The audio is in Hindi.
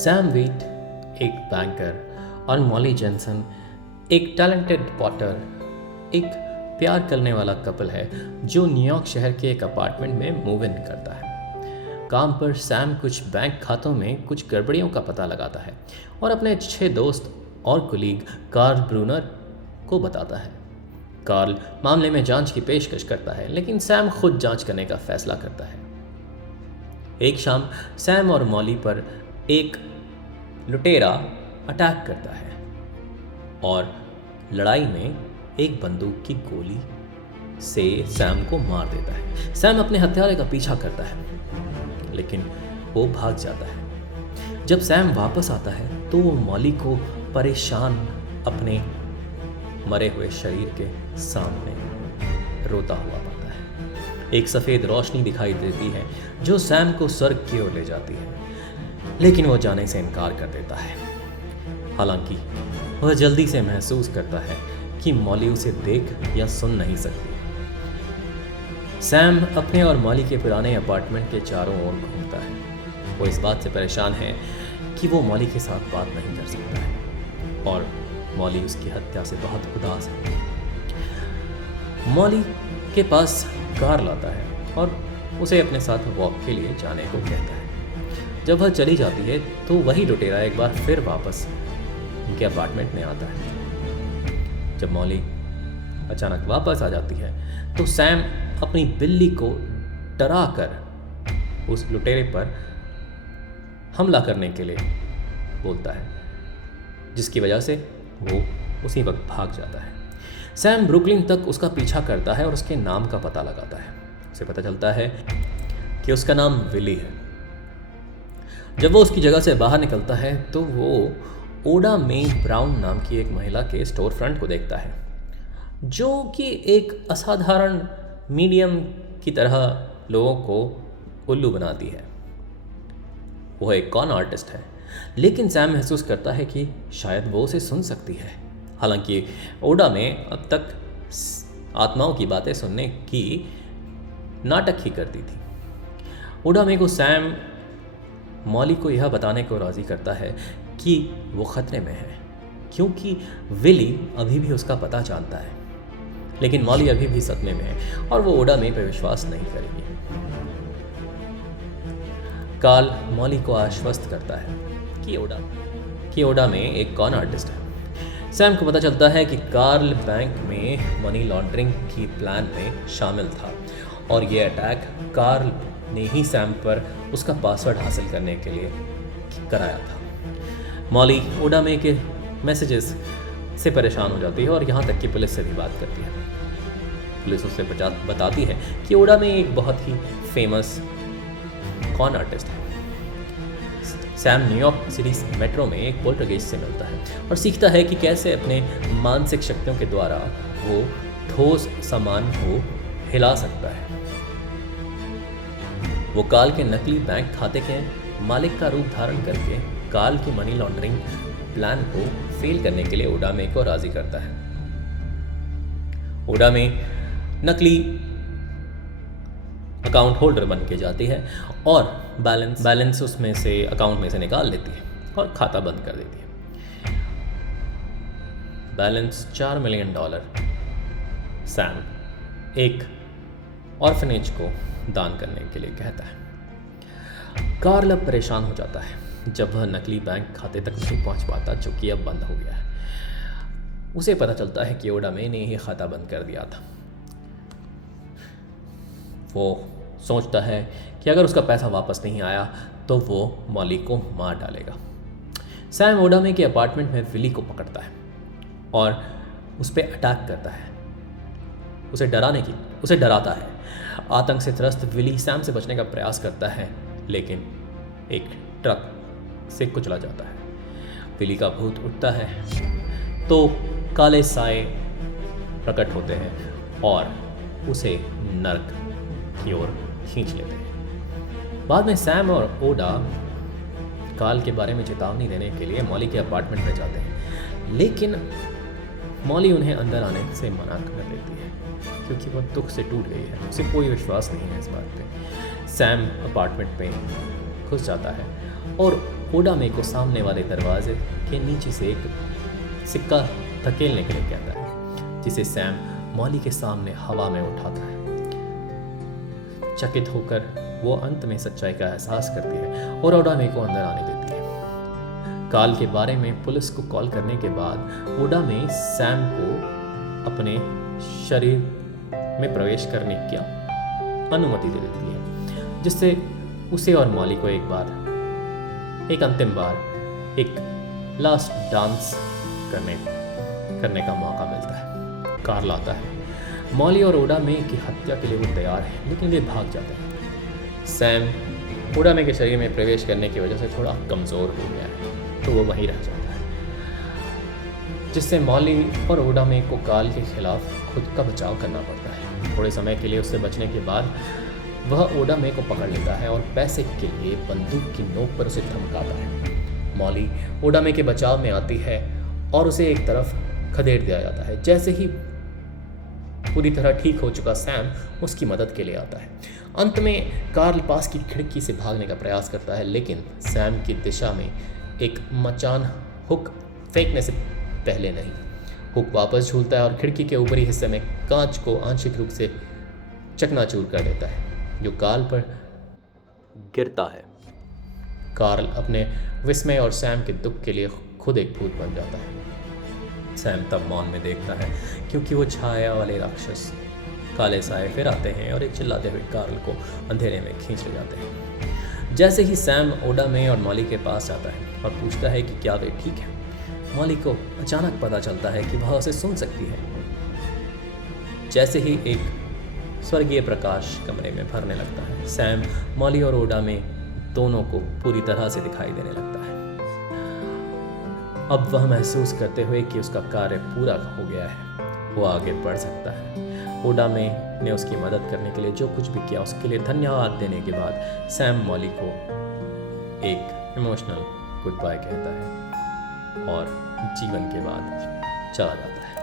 सैम वीट एक बैंकर और मॉली जेनसन एक टैलेंटेड पॉटर, एक प्यार करने वाला कपल है जो न्यूयॉर्क शहर के एक अपार्टमेंट में मूव इन करता है। काम पर सैम कुछ बैंक खातों में कुछ गड़बड़ियों का पता लगाता है और अपने अच्छे दोस्त और कुलीग कार्ल ब्रूनर को बताता है। कार्ल मामले में जांच की पेशकश करता है, लेकिन सैम खुद जांच करने का फैसला करता है। एक शाम सैम और मॉली पर एक लुटेरा अटैक करता है और लड़ाई में एक बंदूक की गोली से सैम को मार देता है। सैम अपने हत्यारे का पीछा करता है, लेकिन वो भाग जाता है। जब सैम वापस आता है तो वो मॉली को परेशान अपने मरे हुए शरीर के सामने रोता हुआ पाता है। एक सफ़ेद रोशनी दिखाई देती है जो सैम को स्वर्ग की ओर ले जाती है, लेकिन वो जाने से इनकार कर देता है। हालांकि वह जल्दी से महसूस करता है कि मॉली उसे देख या सुन नहीं सकती। सैम अपने और मॉली के पुराने अपार्टमेंट के चारों ओर घूमता है। वो इस बात से परेशान है कि वो मॉली के साथ बात नहीं कर सकता है और मॉली उसकी हत्या से बहुत उदास है। मॉली के पास कार लाता है और उसे अपने साथ वॉक के लिए जाने को कहता है। जब वह चली जाती है तो वही लुटेरा एक बार फिर वापस उनके अपार्टमेंट में आता है। जब मॉली अचानक वापस आ जाती है तो सैम अपनी बिल्ली को डरा कर उस लुटेरे पर हमला करने के लिए बोलता है, जिसकी वजह से वो उसी वक्त भाग जाता है। सैम ब्रुकलिन तक उसका पीछा करता है और उसके नाम का पता लगाता है। उसे पता चलता है कि उसका नाम विली है। जब वो उसकी जगह से बाहर निकलता है तो वो ओडा मे ब्राउन नाम की एक महिला के स्टोर फ्रंट को देखता है, जो कि एक असाधारण मीडियम की तरह लोगों को उल्लू बनाती है। वह एक कॉन आर्टिस्ट है, लेकिन सैम महसूस करता है कि शायद वो उसे सुन सकती है। हालांकि ओडा में अब तक आत्माओं की बातें सुनने की नाटक ही करती थी। ओडा में को सैम मॉली को यह बताने को राज़ी करता है कि वो ख़तरे में है, क्योंकि विली अभी भी उसका पता जानता है। लेकिन मॉली अभी भी सदमे में है और वो ओडा में पर विश्वास नहीं करेगी। कार्ल मॉली को आश्वस्त करता है कि ओडा में एक कॉन आर्टिस्ट है। सैम को पता चलता है कि कार्ल बैंक में मनी लॉन्ड्रिंग की प्लान में शामिल था और ये अटैक कार्ल ने ही सैम पर उसका पासवर्ड हासिल करने के लिए कराया था। मॉली ओडा में के मैसेजेस से परेशान हो जाती है और यहाँ तक कि पुलिस से भी बात करती है। पुलिस उससे बताती है कि ओडा में एक बहुत ही फेमस कॉन आर्टिस्ट है। सैम न्यूयॉर्क सिटी मेट्रो में एक पोल्टरगेस्ट से मिलता है और सीखता है कि कैसे अपने मानसिक शक्तियों के द्वारा वो ठोस सामान को हिला सकता है। वो कार्ल के नकली बैंक खाते के मालिक का रूप धारण करके कार्ल की मनी लॉन्ड्रिंग प्लान को फेल करने के लिए ओडा मे को राजी करता है। ओडा मे नकली अकाउंट होल्डर बन के जाती है और बैलेंस उसमें से अकाउंट में से निकाल लेती है और खाता बंद कर देती है। बैलेंस $4 मिलियन सैम एक ऑर्फनेज को दान करने के लिए कहता है। कार्ल अब परेशान हो जाता है जब वह नकली बैंक खाते तक नहीं पहुंच पाता, जो कि अब बंद हो गया है। उसे पता चलता है कि ओडा मे ने ही खाता बंद कर दिया था। वो सोचता है कि अगर उसका पैसा वापस नहीं आया तो वो मॉली को मार डालेगा। सैम ओडा मे के अपार्टमेंट में विली को पकड़ता है और उस पर अटैक करता है। उसे डराता है। आतंक से त्रस्त विली सैम से बचने का प्रयास करता है, लेकिन एक ट्रक से कुचला जाता है। विली का भूत उठता है तो काले साए प्रकट होते हैं और उसे नर्क की ओर खींच लेते हैं। बाद में सैम और ओडा कार्ल के बारे में चेतावनी देने के लिए मॉली के अपार्टमेंट में जाते हैं, लेकिन मॉली उन्हें अंदर आने से मना कर देती है क्योंकि वह दुख से टूट गई है। उसे कोई विश्वास नहीं है इस बात पे। सैम अपार्टमेंट में घुस जाता है और ओडामे को सामने वाले दरवाजे के नीचे से एक सिक्का धकेलने के लिए कहता है, जिसे सैम मॉली के सामने हवा में उठाता है। चकित होकर वो अंत में सच्चाई का एहसास करती है और ओडामे को अंदर आने देती है। कार्ल के बारे में पुलिस को कॉल करने के बाद ओडामे सैम को अपने शरीर में प्रवेश करने की अनुमति दे देती है, जिससे उसे और मॉली को एक अंतिम बार एक लास्ट डांस करने का मौका मिलता है। कार्ल आता है। मॉली और ओडामे की हत्या के लिए वो तैयार है, लेकिन वे भाग जाते हैं। सैम ओडामे के शरीर में प्रवेश करने की वजह से थोड़ा कमज़ोर हो गया है, तो वो वहीं रह जाता है, जिससे मॉली और ओडामे को कार्ल के खिलाफ खुद का बचाव करना पड़ता है। थोड़े समय के लिए उससे बचने के बाद वह ओडामे को पकड़ लेता है और पैसे के लिए बंदूक की नोक पर उसे धमकाता है। मॉली ओडामे के बचाव में आती है और उसे एक तरफ खदेड़ दिया जाता है। जैसे ही पूरी तरह ठीक हो चुका सैम उसकी मदद के लिए आता है। अंत में कार्ल पास की खिड़की से भागने का प्रयास करता है, लेकिन सैम की दिशा में एक मचान हुक फेंकने से पहले नहीं, हुक वापस झूलता है और खिड़की के ऊपरी हिस्से में कांच को आंशिक रूप से चकनाचूर कर देता है, जो कार्ल पर गिरता है। कार्ल अपने विस्मय और सैम के दुख के लिए खुद एक भूत बन जाता है। सैम तब मौन में देखता है, क्योंकि वो छाया वाले राक्षस काले साए फिर आते हैं और एक चिल्लाते हुए कार्ल को अंधेरे में खींच ले जाते हैं। जैसे ही सैम ओडामे और मॉली के पास जाता है और पूछता है कि क्या वे ठीक हैं, मॉली को अचानक पता चलता है कि वह उसे सुन सकती है। जैसे ही एक स्वर्गीय प्रकाश कमरे में भरने लगता है, सैम मॉली और ओडामे दोनों को पूरी तरह से दिखाई देने लगता है। अब वह महसूस करते हुए कि उसका कार्य पूरा हो गया है, वो आगे बढ़ सकता है। ओडामे ने उसकी मदद करने के लिए जो कुछ भी किया उसके लिए धन्यवाद देने के बाद सैम मॉली को एक इमोशनल गुड बाय कहता है और जीवन के बाद चला जाता है।